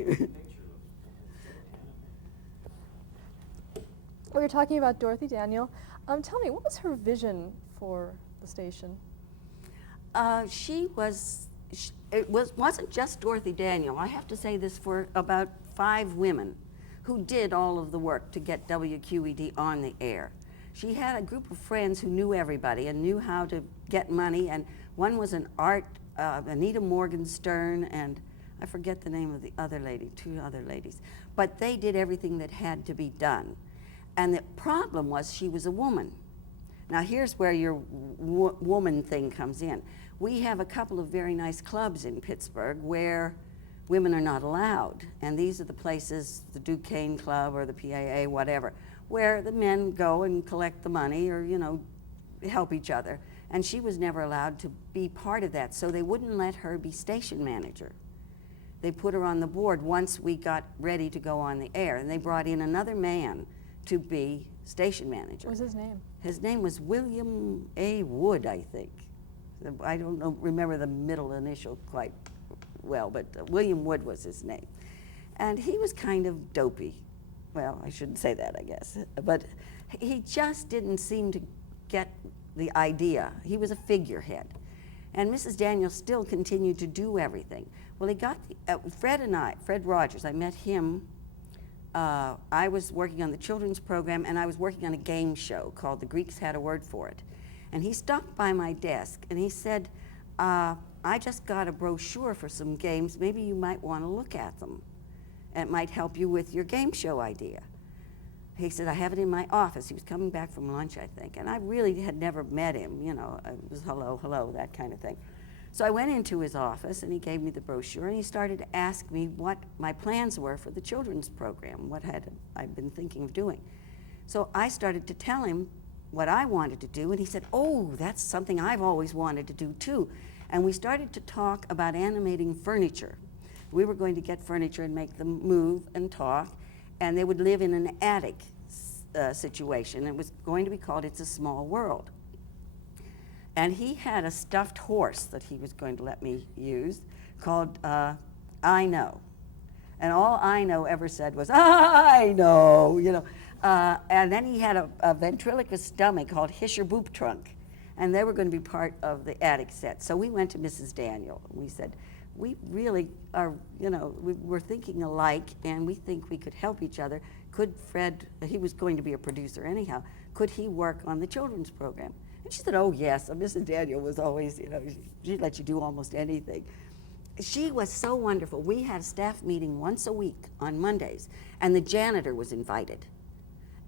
you. We were talking about Dorothy Daniel. Tell me, what was her vision for the station? Wasn't just Dorothy Daniel. I have to say this for about 5 women who did all of the work to get WQED on the air. She had a group of friends who knew everybody and knew how to get money, and one was an art, Anita Morgenstern, and I forget the name of the other lady, 2 other ladies. But they did everything that had to be done. And the problem was she was a woman. Now here's where your woman thing comes in. We have a couple of very nice clubs in Pittsburgh where women are not allowed. And these are the places, the Duquesne Club or the PAA, whatever, where the men go and collect the money or, you know, help each other. And she was never allowed to be part of that, so they wouldn't let her be station manager. They put her on the board once we got ready to go on the air, and they brought in another man to be station manager. What was his name? His name was William A. Wood, I think. I don't remember the middle initial quite well, but William Wood was his name. And he was kind of dopey. Well, I shouldn't say that, I guess. But he just didn't seem to get the idea. He was a figurehead. And Mrs. Daniel still continued to do everything. Well, he got, Fred Rogers, I met him. I was working on the children's program, and I was working on a game show called The Greeks Had a Word for It. And he stopped by my desk, and he said, I just got a brochure for some games. Maybe you might want to look at them. It might help you with your game show idea. He said, I have it in my office. He was coming back from lunch, I think, and I really had never met him, you know. It was hello, hello, that kind of thing. So I went into his office, and he gave me the brochure, and he started to ask me what my plans were for the children's program, what had I'd been thinking of doing. So I started to tell him what I wanted to do, and he said, oh, that's something I've always wanted to do too. And we started to talk about animating furniture. We were going to get furniture and make them move and talk, and they would live in an attic situation. It was going to be called It's a Small World. And he had a stuffed horse that he was going to let me use called I Know. And all I Know ever said was, I know, you know. And then he had a ventriloquist stomach called Hisher Boop Trunk. And they were going to be part of the attic set. So we went to Mrs. Daniel. We said, we really are, you know, we're thinking alike, and we think we could help each other. Could Fred, he was going to be a producer anyhow, could he work on the children's program? And she said, oh, yes. And Mrs. Daniel was always, you know, she'd let you do almost anything. She was so wonderful. We had a staff meeting once a week on Mondays, and the janitor was invited.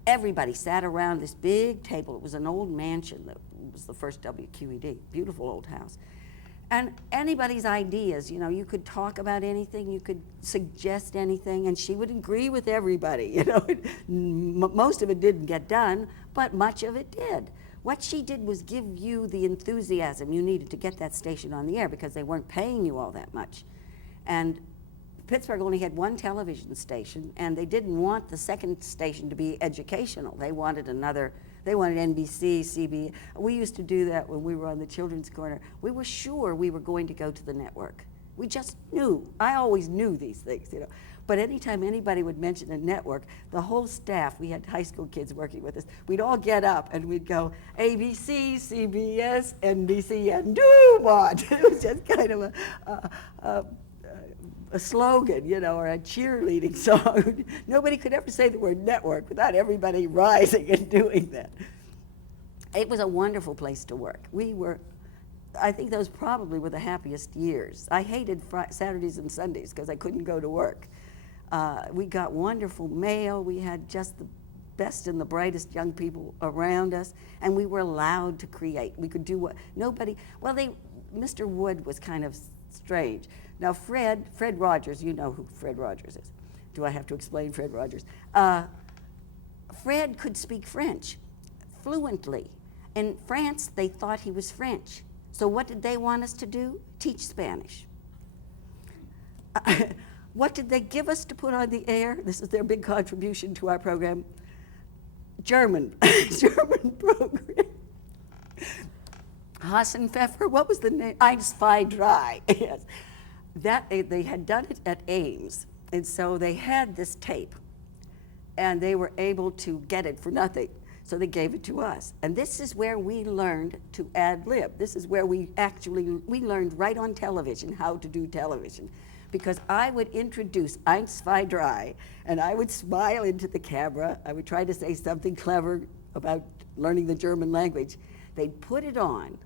Everybody sat around this big table. It was an old mansion that was the first WQED, beautiful old house. And anybody's ideas, you know, you could talk about anything, you could suggest anything, and she would agree with everybody, you know. Most of it didn't get done, but much of it did. What she did was give you the enthusiasm you needed to get that station on the air, because they weren't paying you all that much. And Pittsburgh only had one television station, and they didn't want the second station to be educational. They wanted another. They wanted NBC, CB. We used to do that when we were on the Children's Corner. We were sure we were going to go to the network. We just knew. I always knew these things, you know. But anytime anybody would mention a network, the whole staff, we had high school kids working with us, we'd all get up and we'd go, ABC, CBS, NBC, and Dumont. It was just kind of a slogan, you know, or a cheerleading song. Nobody could ever say the word network without everybody rising and doing that. It was a wonderful place to work. I think those probably were the happiest years. I hated Saturdays and Sundays because I couldn't go to work. We got wonderful mail. We had just the best and the brightest young people around us, and we were allowed to create. We could do what nobody, well, Mr. Wood was kind of strange. Now Fred Rogers, you know who Fred Rogers is. Do I have to explain Fred Rogers? Fred could speak French fluently. In France, they thought he was French. So what did they want us to do? Teach Spanish. What did they give us to put on the air? This is their big contribution to our program. German, German program. Hassen Pfeffer, what was the name? Eins, zwei, drei, yes. That, they had done it at Ames, And so they had this tape, and they were able to get it for nothing. So they gave it to us. And this is where we learned to ad lib. This is where we learned right on television how to do television. Because I would introduce Eins, zwei, drei, and I would smile into the camera. I would try to say something clever about learning the German language. They'd put it on,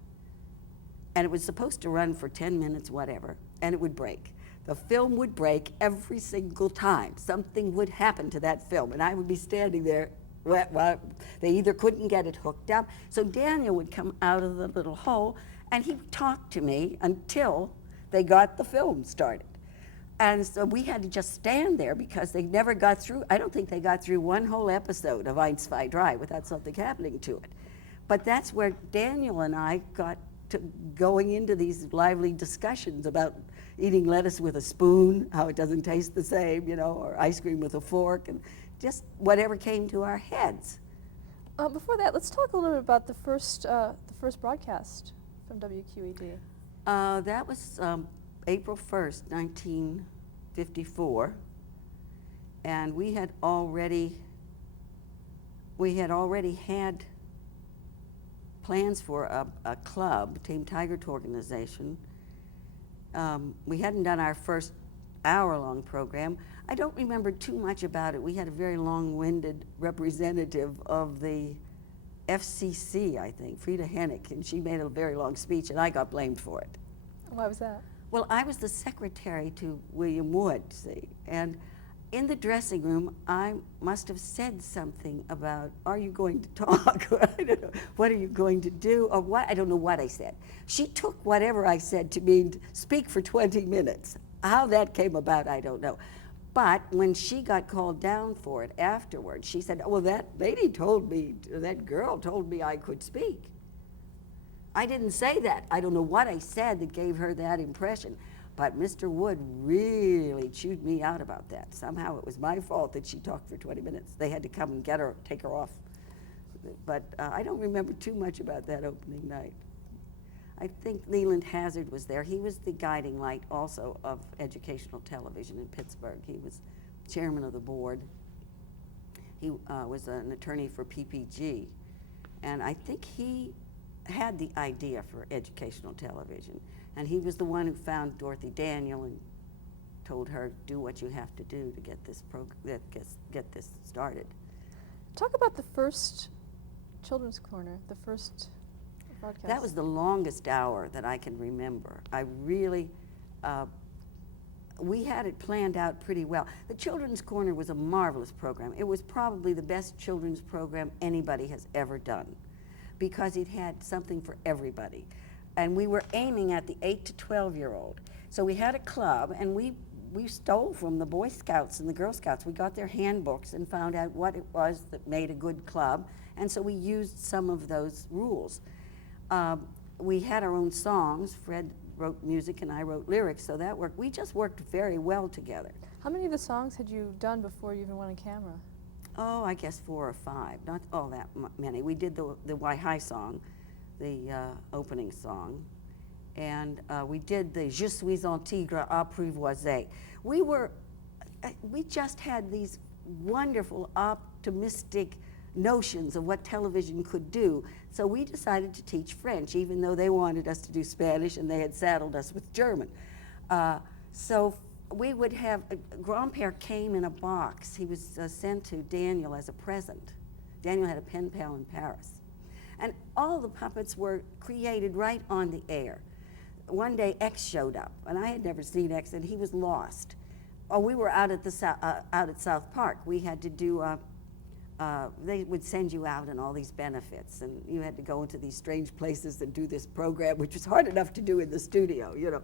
and it was supposed to run for 10 minutes, whatever, and it would break. The film would break every single time. Something would happen to that film, and I would be standing there. Well, they either couldn't get it hooked up, so Daniel would come out of the little hole, and he would talk to me until they got the film started. And so we had to just stand there because they never got through. I don't think they got through one whole episode of Eins, zwei, drei without something happening to it. But that's where Daniel and I got to going into these lively discussions about eating lettuce with a spoon, how it doesn't taste the same, you know, or ice cream with a fork, and just whatever came to our heads. Before that, let's talk a little bit about the first broadcast from WQED. That was April 1st, 1954, and we had already had plans for a club, Team Tigert organization. We hadn't done our first hour-long program. I don't remember too much about it. We had a very long-winded representative of the FCC, I think, Frieda Hennig, and she made a very long speech, and I got blamed for it. Why was that? Well, I was the secretary to William Wood, see, and in the dressing room, I must have said something about, are you going to talk? Or I don't know, what are you going to do? Or what, I don't know what I said. She took whatever I said to mean speak for 20 minutes. How that came about, I don't know. But when she got called down for it afterwards, she said, well, that lady told me, that girl told me I could speak. I didn't say that. I don't know what I said that gave her that impression. But Mr. Wood really chewed me out about that. Somehow it was my fault that she talked for 20 minutes. They had to come and get her, take her off. But I don't remember too much about that opening night. I think Leland Hazard was there. He was the guiding light also of educational television in Pittsburgh. He was chairman of the board. He was an attorney for PPG. And I think he had the idea for educational television. And he was the one who found Dorothy Daniel and told her, do what you have to do to get this get this started. Talk about the first Children's Corner, the first broadcast. That was the longest hour that I can remember. I really, we had it planned out pretty well. The Children's Corner was a marvelous program. It was probably the best children's program anybody has ever done because it had something for everybody. And we were aiming at the 8 to 12-year-old. So we had a club, and we stole from the Boy Scouts and the Girl Scouts. We got their handbooks and found out what it was that made a good club, and so we used some of those rules. We had our own songs. Fred wrote music and I wrote lyrics, so that worked. We just worked very well together. How many of the songs had you done before you even went on camera? Oh, I guess 4 or 5, not all that many. We did the Y High song, the opening song, and we did the Je suis un tigre apprivoisé. We just had these wonderful, optimistic notions of what television could do. So we decided to teach French, even though they wanted us to do Spanish and they had saddled us with German. So we would have, Grandpere came in a box. He was sent to Daniel as a present. Daniel had a pen pal in Paris. And all the puppets were created right on the air. One day X showed up, and I had never seen X, and he was lost. Oh, we were out at South Park. We had to do, they would send you out on all these benefits, and you had to go into these strange places and do this program, which was hard enough to do in the studio, you know.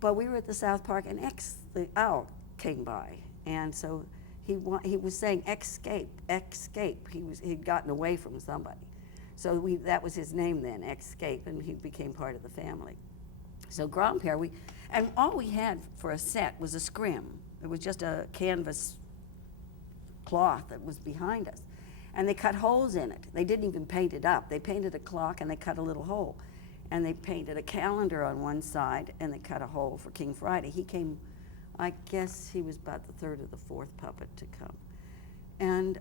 But we were at the South Park, and X, the owl, came by, and so he was saying, "Escape, escape." He'd gotten away from somebody. So that was his name then, Escape, and he became part of the family. So Grandpere, and all we had for a set was a scrim. It was just a canvas cloth that was behind us. And they cut holes in it. They didn't even paint it up. They painted a clock and they cut a little hole. And they painted a calendar on one side and they cut a hole for King Friday. He came I guess he was about the third or the fourth puppet to come. And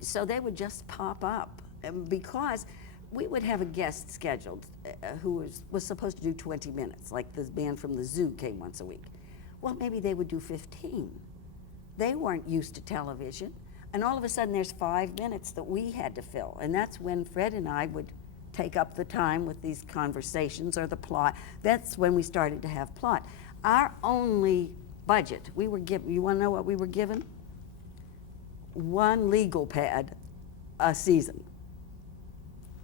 so they would just pop up. And because we would have a guest scheduled who was supposed to do 20 minutes, like the man from the zoo came once a week. Well, maybe they would do 15. They weren't used to television. And all of a sudden there's 5 minutes that we had to fill. And that's when Fred and I would take up the time with these conversations or the plot. That's when we started to have plot. Our only budget, we were given, you want to know what we were given? 1 legal pad a season.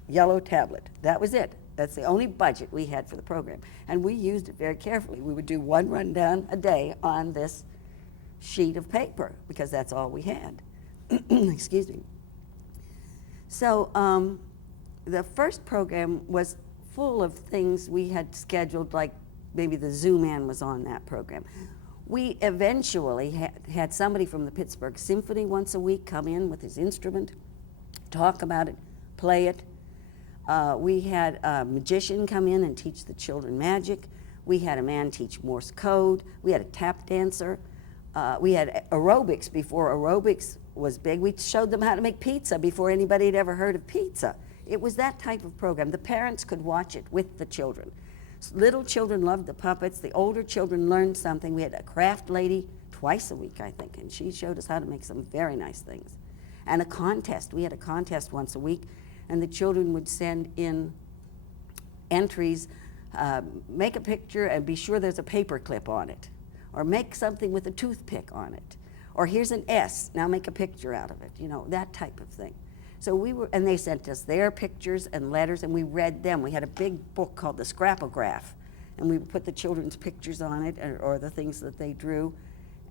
Yellow tablet. That was it. That's the only budget we had for the program. And we used it very carefully. We would do 1 rundown a day on this sheet of paper because that's all we had. Excuse me. So the first program was full of things we had scheduled, like maybe the Zoo Man was on that program. We eventually had somebody from the Pittsburgh Symphony once a week come in with his instrument, talk about it, play it. We had a magician come in and teach the children magic. We had a man teach Morse code. We had a tap dancer. We had aerobics before aerobics was big. We showed them how to make pizza before anybody had ever heard of pizza. It was that type of program. The parents could watch it with the children. Little children loved the puppets. The older children learned something. We had a craft lady twice a week, I think, and she showed us how to make some very nice things. And a contest. We had a contest once a week, and the children would send in entries, make a picture and be sure there's a paper clip on it, or make something with a toothpick on it, or here's an S, now make a picture out of it, you know, that type of thing. So we were, and they sent us their pictures and letters, and we read them. We had a big book called the Scrapograph, and we put the children's pictures on it, or the things that they drew.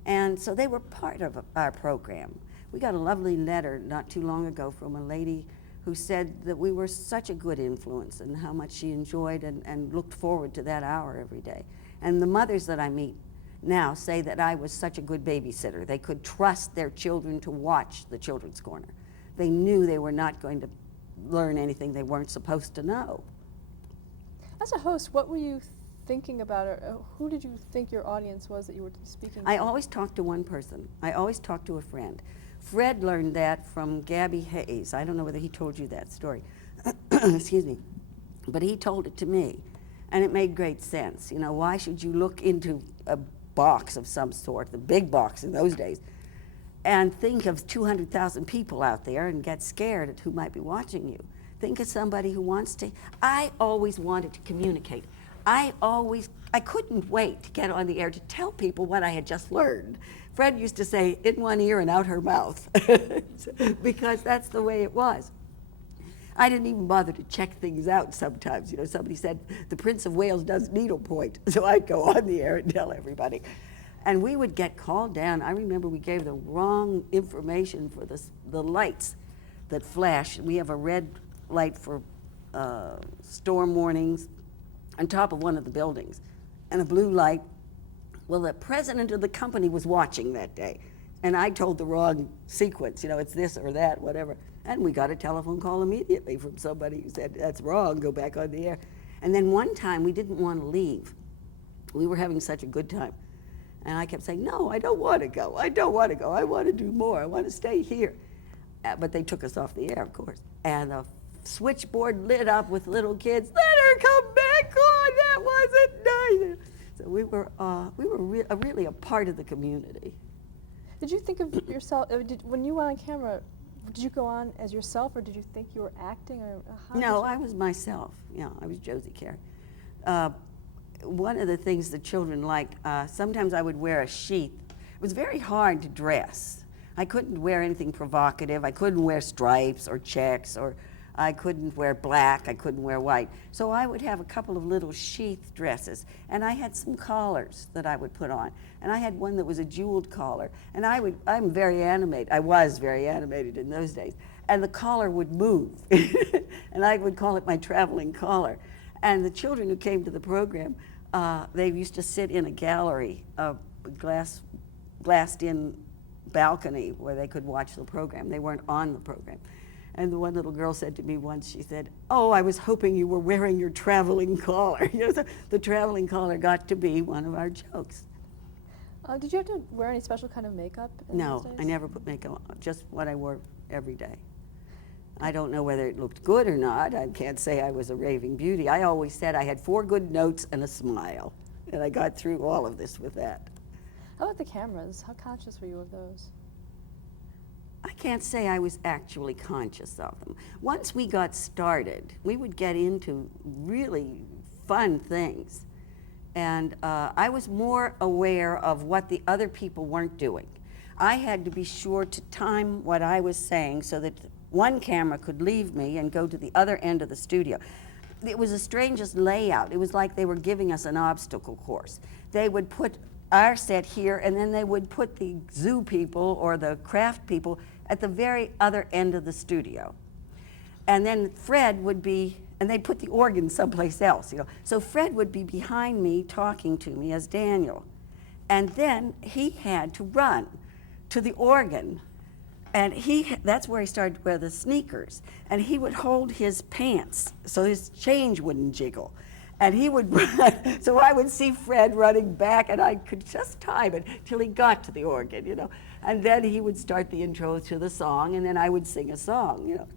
And so they were part of our program. We got a lovely letter not too long ago from a lady who said that we were such a good influence and how much she enjoyed and looked forward to that hour every day. And the mothers that I meet now say that I was such a good babysitter. They could trust their children to watch the Children's Corner. They knew they were not going to learn anything they weren't supposed to know. As a host, what were you thinking about, or who did you think your audience was that you were speaking to? I always talked to one person. I always talked to a friend. Fred learned that from Gabby Hayes. I don't know whether he told you that story. Excuse me. But he told it to me, and it made great sense. You know, why should you look into a box of some sort, the big box in those days, and think of 200,000 people out there and get scared at who might be watching you? Think of somebody who wants to. I always wanted to communicate. I couldn't wait to get on the air to tell people what I had just learned. Fred used to say, in one ear and out her mouth, because that's the way it was. I didn't even bother to check things out sometimes. You know, somebody said, the Prince of Wales does needlepoint, so I'd go on the air and tell everybody. And we would get called down. I remember we gave the wrong information for the lights that flash. We have a red light for storm warnings on top of one of the buildings, and a blue light. Well, the president of the company was watching that day, and I told the wrong sequence, you know, it's this or that, whatever. And we got a telephone call immediately from somebody who said, that's wrong, go back on the air. And then one time we didn't want to leave. We were having such a good time. And I kept saying, no, I don't want to go. I don't want to go. I want to do more. I want to stay here. But they took us off the air, of course. And the switchboard lit up with little kids. Let her come back on. That wasn't nice. So we were really a part of the community. Did you think of yourself, when you went on camera, did you go on as yourself, or did you think you were acting, or how? No, I was myself. Yeah, I was Josie Carey. One of the things the children liked, sometimes I would wear a sheath. It was very hard to dress. I couldn't wear anything provocative. I couldn't wear stripes or checks, or I couldn't wear black. I couldn't wear white. So I would have a couple of little sheath dresses, and I had some collars that I would put on. And I had one that was a jeweled collar. And I'm very animated. I was very animated in those days. And the collar would move. And I would call it my traveling collar. And the children who came to the program, they used to sit in a gallery, a glassed-in balcony where they could watch the program. They weren't on the program. And the one little girl said to me once, she said, oh, I was hoping you were wearing your traveling collar. You know, so the traveling collar got to be one of our jokes. Did you have to wear any special kind of makeup in No, those days? I never put makeup on, just what I wore every day. I don't know whether it looked good or not. I can't say I was a raving beauty. I always said I had 4 good notes and a smile, and I got through all of this with that. How about the cameras? How conscious were you of those? I can't say I was actually conscious of them. Once we got started, we would get into really fun things. And I was more aware of what the other people weren't doing. I had to be sure to time what I was saying so that one camera could leave me and go to the other end of the studio. It was the strangest layout. It was like they were giving us an obstacle course. They would put our set here, and then they would put the zoo people or the craft people at the very other end of the studio. And then Fred would be, and they'd put the organ someplace else, you know. So Fred would be behind me talking to me as Daniel. And then he had to run to the organ. And that's where he started to wear the sneakers. And he would hold his pants so his change wouldn't jiggle. And he would run, so I would see Fred running back, and I could just time it till he got to the organ, you know. And then he would start the intro to the song, and then I would sing a song, you know.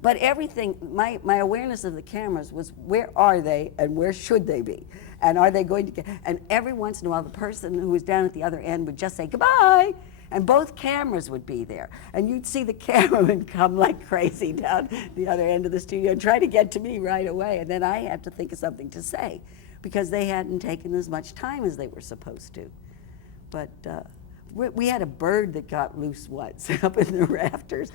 But everything, my awareness of the cameras was where are they and where should they be? And are they going to get, and every once in a while the person who was down at the other end would just say goodbye, and both cameras would be there. And you'd see the cameraman come like crazy down the other end of the studio and try to get to me right away. And then I had to think of something to say because they hadn't taken as much time as they were supposed to. But we had a bird that got loose once up in the rafters.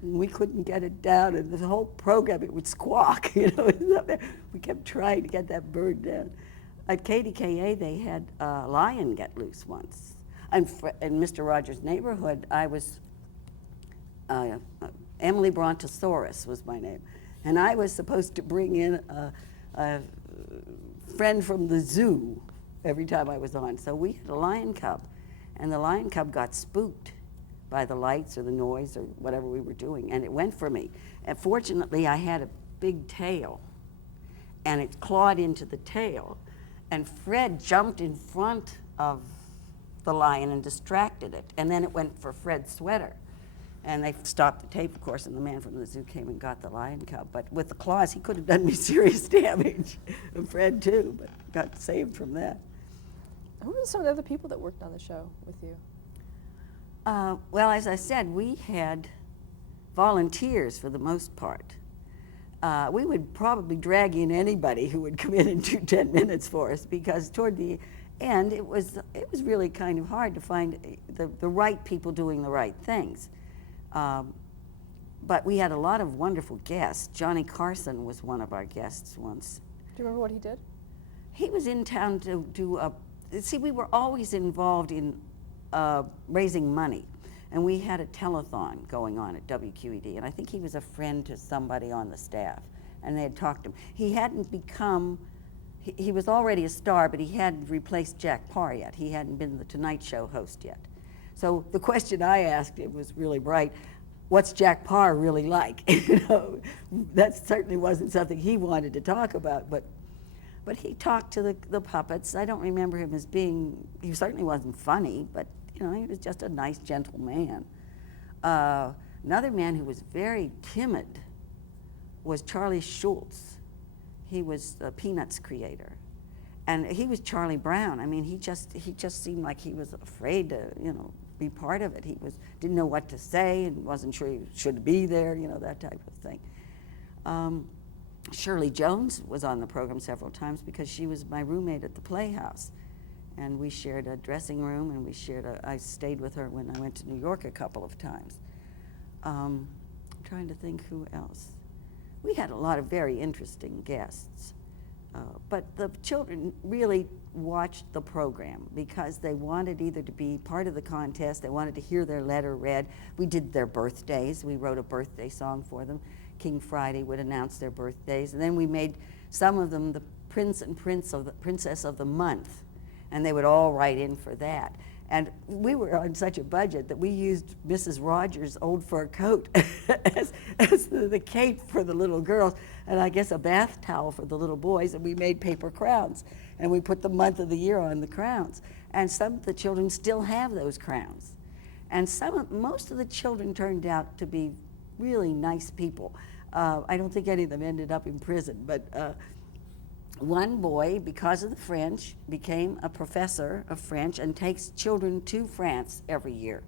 We couldn't get it down, and the whole program, it would squawk, you know. It was up there. We kept trying to get that bird down. At KDKA, they had a lion get loose once. And in Mr. Rogers' Neighborhood, I was, Emily Brontosaurus was my name. And I was supposed to bring in a friend from the zoo every time I was on. So we had a lion cub, and the lion cub got spooked by the lights or the noise or whatever we were doing, and it went for me. And fortunately, I had a big tail, and it clawed into the tail, and Fred jumped in front of the lion and distracted it, and then it went for Fred's sweater. And they stopped the tape, of course, and the man from the zoo came and got the lion cub. But with the claws, he could have done me serious damage, and Fred too, but got saved from that. Who were some of the other people that worked on the show with you? Well, as I said, we had volunteers for the most part. We would probably drag in anybody who would come in and do 10 minutes for us, because toward the end, it was really kind of hard to find the right people doing the right things. But we had a lot of wonderful guests. Johnny Carson was one of our guests once. Do you remember what he did? He was in town to do see, we were always involved in raising money. And we had a telethon going on at WQED, and I think he was a friend to somebody on the staff, and they had talked to him. He hadn't become, he was already a star, but he hadn't replaced Jack Parr yet. He hadn't been the Tonight Show host yet. So the question I asked him was really bright: what's Jack Parr really like? You know, that certainly wasn't something he wanted to talk about, but he talked to the puppets. I don't remember him as being, he certainly wasn't funny, but you know, he was just a nice, gentle man. Another man who was very timid was Charlie Schultz. He was the Peanuts creator. And he was Charlie Brown. I mean, he just seemed like he was afraid to, you know, be part of it. He didn't know what to say and wasn't sure he should be there, you know, that type of thing. Shirley Jones was on the program several times because she was my roommate at the Playhouse. And we shared a dressing room, and I stayed with her when I went to New York a couple of times. I'm trying to think who else. We had a lot of very interesting guests. But the children really watched the program because they wanted either to be part of the contest, they wanted to hear their letter read. We did their birthdays. We wrote a birthday song for them. King Friday would announce their birthdays. And then we made some of them the Prince and Princess of the Month. And they would all write in for that. And we were on such a budget that we used Mrs. Rogers' old fur coat as the cape for the little girls, and I guess a bath towel for the little boys, and we made paper crowns. And we put the month of the year on the crowns. And some of the children still have those crowns. And most of the children turned out to be really nice people. I don't think any of them ended up in prison, but one boy, because of the French, became a professor of French and takes children to France every year.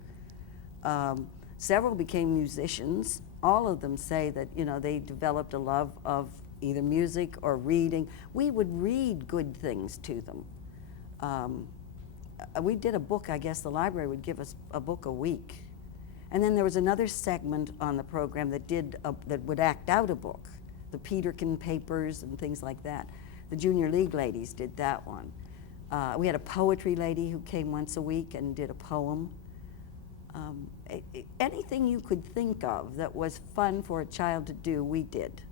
Several became musicians. All of them say that, you know, they developed a love of either music or reading. We would read good things to them. We did a book, I guess the library would give us a book a week. And then there was another segment on the program that would act out a book, the Peterkin papers and things like that. The Junior League ladies did that one. We had a poetry lady who came once a week and did a poem. Anything you could think of that was fun for a child to do, we did.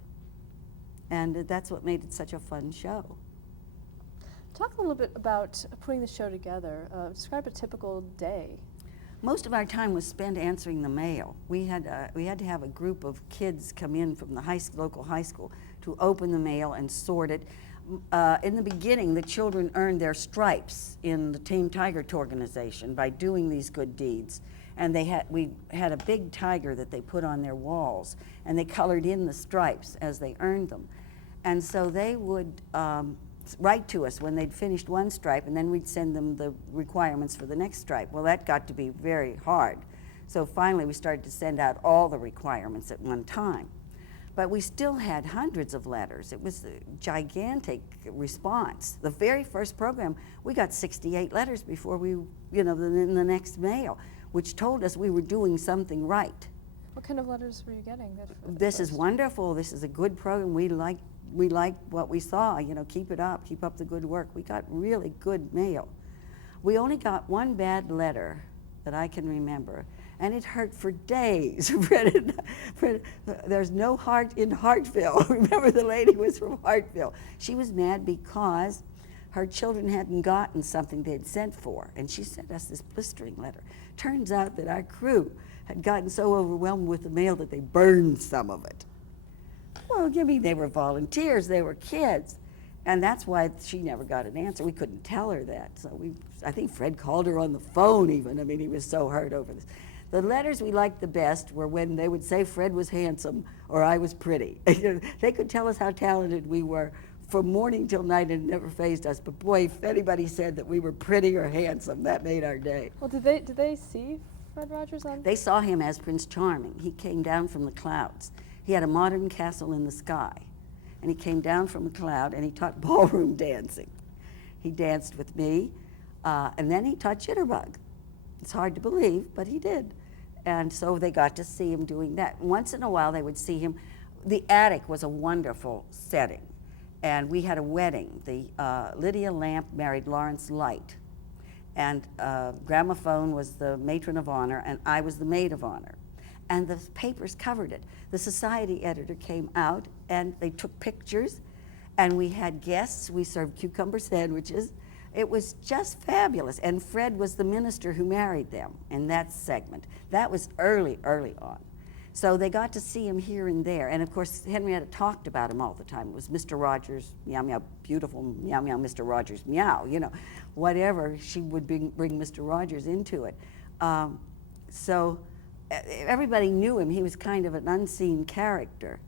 And that's what made it such a fun show. Talk a little bit about putting the show together. Describe a typical day. Most of our time was spent answering the mail. We had to have a group of kids come in from the local high school to open the mail and sort it. In the beginning, the children earned their stripes in the Tame Tiger organization by doing these good deeds. And we had a big tiger that they put on their walls, and they colored in the stripes as they earned them. And so they would write to us when they'd finished one stripe, and then we'd send them the requirements for the next stripe. Well, that got to be very hard. So finally, we started to send out all the requirements at one time. But we still had hundreds of letters. It was a gigantic response. The very first program, we got 68 letters before we, in the next mail, which told us we were doing something right. What kind of letters were you getting? This is wonderful. This is a good program. We like what we saw. Keep it up. Keep up the good work. We got really good mail. We only got one bad letter that I can remember, and it hurt for days. There's no heart in Hartville. Remember, the lady was from Hartville. She was mad because her children hadn't gotten something they'd sent for, and she sent us this blistering letter. Turns out that our crew had gotten so overwhelmed with the mail that they burned some of it. Well, they were volunteers, they were kids, and that's why she never got an answer. We couldn't tell her that, so I think Fred called her on the phone even. He was so hurt over this. The letters we liked the best were when they would say Fred was handsome or I was pretty. They could tell us how talented we were from morning till night, and it never fazed us. But boy, if anybody said that we were pretty or handsome, that made our day. Well, did they see Fred Rogers on? They saw him as Prince Charming. He came down from the clouds. He had a modern castle in the sky, and he came down from a cloud, and he taught ballroom dancing. He danced with me, and then he taught jitterbug. It's hard to believe, but he did. And so they got to see him doing that. Once in a while, they would see him. The attic was a wonderful setting, and we had a wedding. Lydia Lamp married Lawrence Light, and Gramophone was the matron of honor, and I was the maid of honor. And the papers covered it. The society editor came out, and they took pictures, and we had guests. We served cucumber sandwiches. It was just fabulous. And Fred was the minister who married them in that segment. That was early on. So they got to see him here and there. And of course, Henrietta talked about him all the time. It was Mr. Rogers, meow, meow, beautiful, meow, meow, Mr. Rogers, meow, whatever. She would bring Mr. Rogers into it. So everybody knew him. He was kind of an unseen character.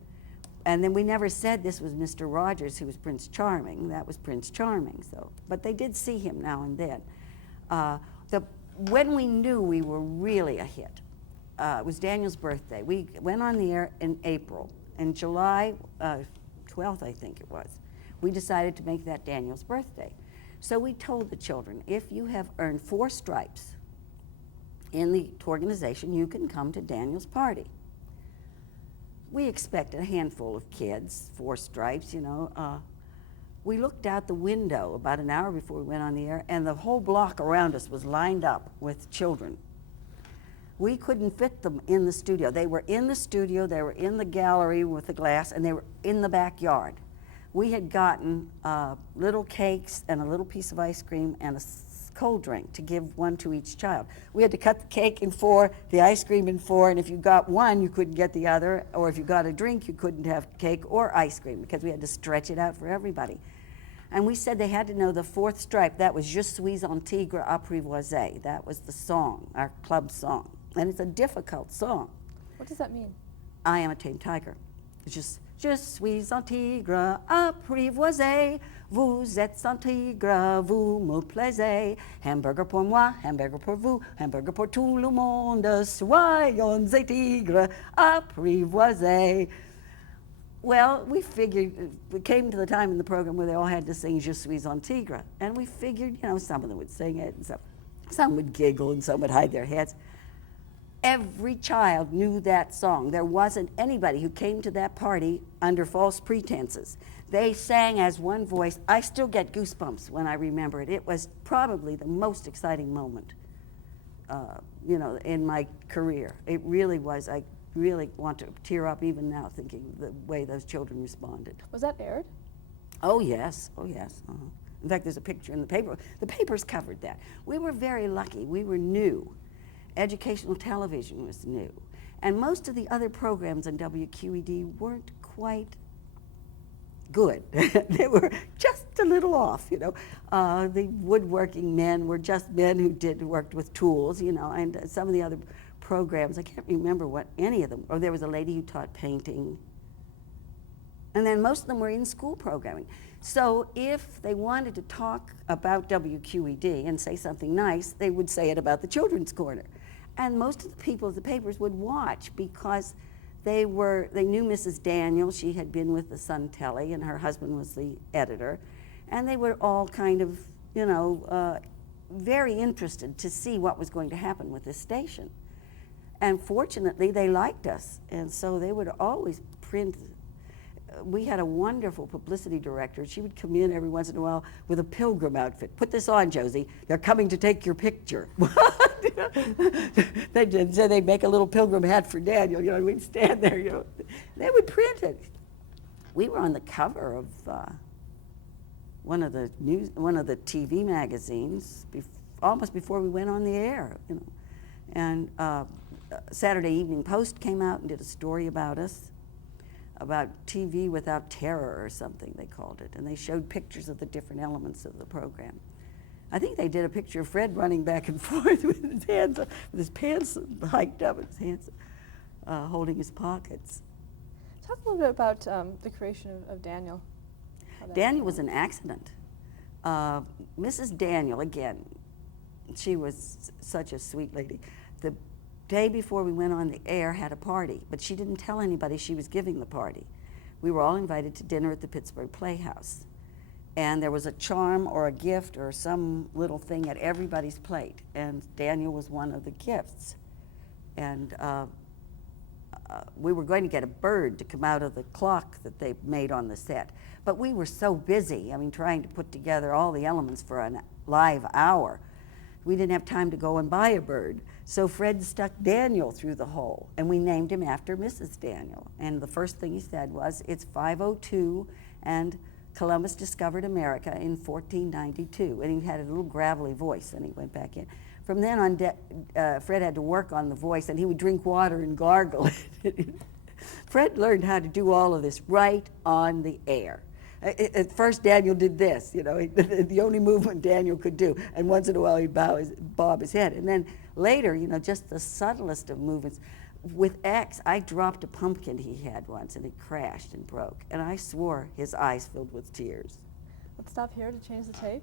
And then we never said this was Mr. Rogers, who was Prince Charming. That was Prince Charming. But they did see him now and then. When we knew we were really a hit, it was Daniel's birthday. We went on the air in April. In July 12th, I think it was, we decided to make that Daniel's birthday. So we told the children, if you have earned 4 stripes in the organization, you can come to Daniel's party. We expected a handful of kids, 4 stripes, We looked out the window about an hour before we went on the air, and the whole block around us was lined up with children. We couldn't fit them in the studio. They were in the studio, they were in the gallery with the glass, and they were in the backyard. We had gotten little cakes and a little piece of ice cream and cold drink to give one to each child. We had to cut the cake in four, the ice cream in four, and if you got one, you couldn't get the other, or if you got a drink, you couldn't have cake or ice cream because we had to stretch it out for everybody. And we said they had to know the fourth stripe. That was Je suis un tigre apprivoisé. That was the song, our club song. And it's a difficult song. What does that mean? I am a tame tiger. It's just, Je suis un tigre apprivoisé. Vous êtes un tigre, vous me plaisez. Hamburger pour moi, hamburger pour vous, hamburger pour tout le monde. Soyons des tigres apprivoisés. Well, we figured, we came to the time in the program where they all had to sing Je suis un tigre. And we figured, you know, some of them would sing it, and some would giggle, and some would hide their heads. Every child knew that song. There wasn't anybody who came to that party under false pretenses. They sang as one voice. I still get goosebumps when I remember it. It was probably the most exciting moment, you know, in my career. It really was. I really want to tear up even now thinking the way those children responded. Was that aired? Oh, yes. Oh, yes. In fact, there's a picture in the paper. The papers covered that. We were very lucky. We were new. Educational television was new. And most of the other programs on WQED weren't quite good. They were just a little off, you know. The woodworking men were just men who worked with tools, you know, and some of the other programs, I can't remember what any of them, or there was a lady who taught painting. And then most of them were in school programming. So if they wanted to talk about WQED and say something nice, they would say it about the Children's Corner. And most of the people at the papers would watch because they knew Mrs. Daniel. She had been with the Sun Telly, and her husband was the editor. And they were all kind of, you know, very interested to see what was going to happen with this station. And fortunately, they liked us, and so they would always print. We had a wonderful publicity director. She would come in every once in a while with a pilgrim outfit. Put this on, Josie. They're coming to take your picture. They'd make a little pilgrim hat for Daniel. You know, we'd stand there. You know, they would print it. We were on the cover of one of the TV magazines almost before we went on the air. You know, and Saturday Evening Post came out and did a story about us, about TV without terror or something they called it, and they showed pictures of the different elements of the program. I think they did a picture of Fred running back and forth with his hands, with his pants hiked up, and his hands holding his pockets. Talk a little bit about the creation of Daniel. Daniel was an accident. Mrs. Daniel, again, she was such a sweet lady. The day before we went on the air had a party, but she didn't tell anybody she was giving the party. We were all invited to dinner at the Pittsburgh Playhouse. And there was a charm or a gift or some little thing at everybody's plate. And Daniel was one of the gifts. And we were going to get a bird to come out of the clock that they made on the set. But we were so busy, I mean, trying to put together all the elements for a live hour. We didn't have time to go and buy a bird. So Fred stuck Daniel through the hole, and we named him after Mrs. Daniel. And the first thing he said was, it's 5:02, and Columbus discovered America in 1492. And he had a little gravelly voice, and he went back in. From then on, Fred had to work on the voice, and he would drink water and gargle it. Fred learned how to do all of this right on the air. At first, Daniel did this, you know, the only movement Daniel could do, and once in a while he'd bob his head. And then later, you know, just the subtlest of movements. With X, I dropped a pumpkin he had once, and it crashed and broke, and I swore his eyes filled with tears. Let's stop here to change the tape.